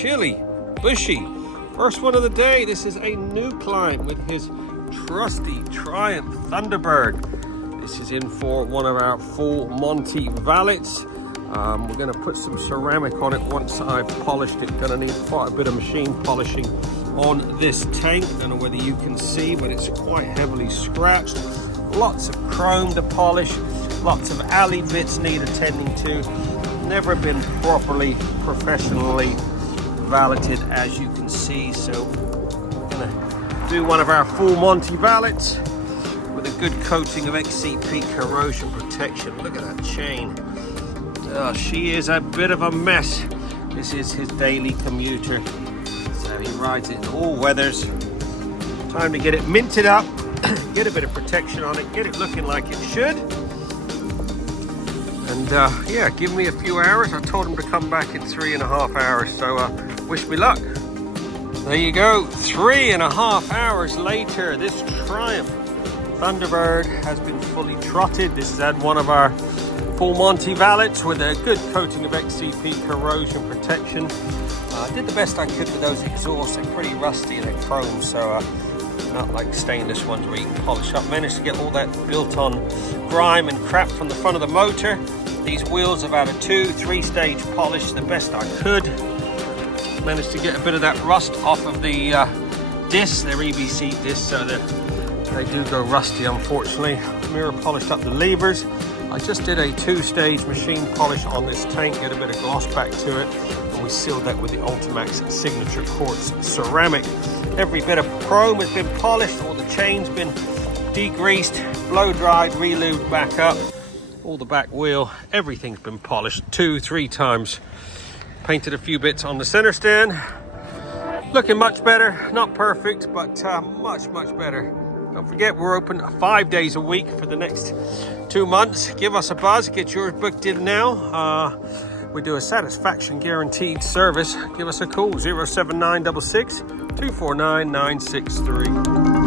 chilly, bushy. First one of the day. This is a new client with his trusty Triumph Thunderbird. This is in for one of our full Monty valets. We're going to put some ceramic on it once I've polished it. Going to need quite a bit of machine polishing on this tank. I don't know whether you can see, but it's quite heavily scratched. Lots of chrome to polish. Lots of alley bits need attending to. Never been properly, professionally valeted, as you can see. So I'm going to do one of our full Monty valets with a good coating of XCP corrosion protection. Look at that chain. Oh, she is a bit of a mess. This is his daily commuter, so he rides it in all weathers. Time to get it minted up, get a bit of protection on it, get it looking like it should. And yeah, give me a few hours. I told him to come back in 3.5 hours, so wish me luck. There you go, 3.5 hours later, this Triumph Thunderbird has been fully trotted. This has had one of our full Monty valets with a good coating of XCP corrosion protection. I did the best I could with those exhausts. They're pretty rusty and they're chrome, so not like stainless ones where you can polish up. Managed to get all that built-on grime and crap from the front of the motor. These wheels have had a 2-3 stage polish, the best I could. Managed to get a bit of that rust off of the discs. They're EBC discs, so they do go rusty, unfortunately. Mirror polished up the levers. I just did a 2-stage machine polish on this tank, get a bit of gloss back to it, and we sealed that with the Ultimax Signature Quartz ceramic. Every bit of chrome has been polished, all the chains been degreased, blow dried, re-lubed back up, all the back wheel, everything's been polished 2-3 times. Painted a few bits on the center stand. Looking much better, not perfect, but much better. Don't forget, we're open 5 days a week for the next 2 months. Give us a buzz, get yours booked in now. We do a satisfaction guaranteed service. Give us a call, 07966 249 963.